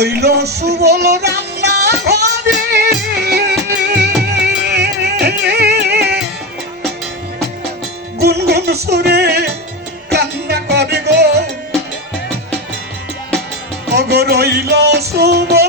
রইল সুবল রান্না ঘরে। গুনগুন সুরে কান্না করে গো। রইল সুবল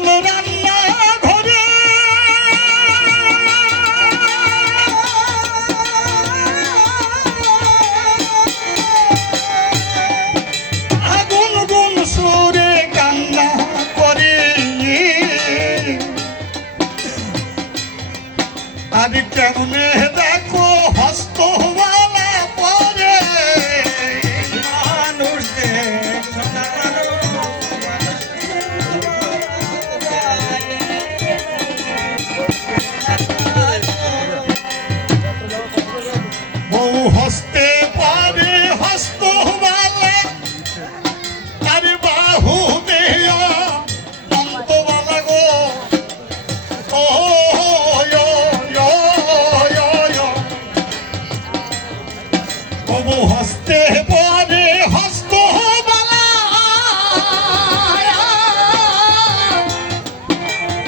আর কেমনে? দেখো হস্ত হওয়ালা পরে। মানুষ বউ হস্তে পারে হস্ত হওয়ালা বাহু দেয়া তবু হস্তে পরে হস্ত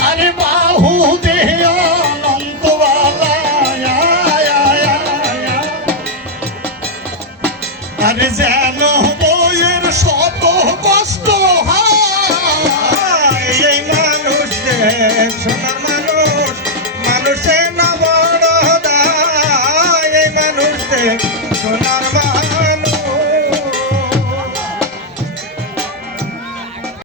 আরে বাহু দেহে অনন্ত আরে যেন বইয়ের শত কষ্ট হয়, এই মানুষ Sonar Bar.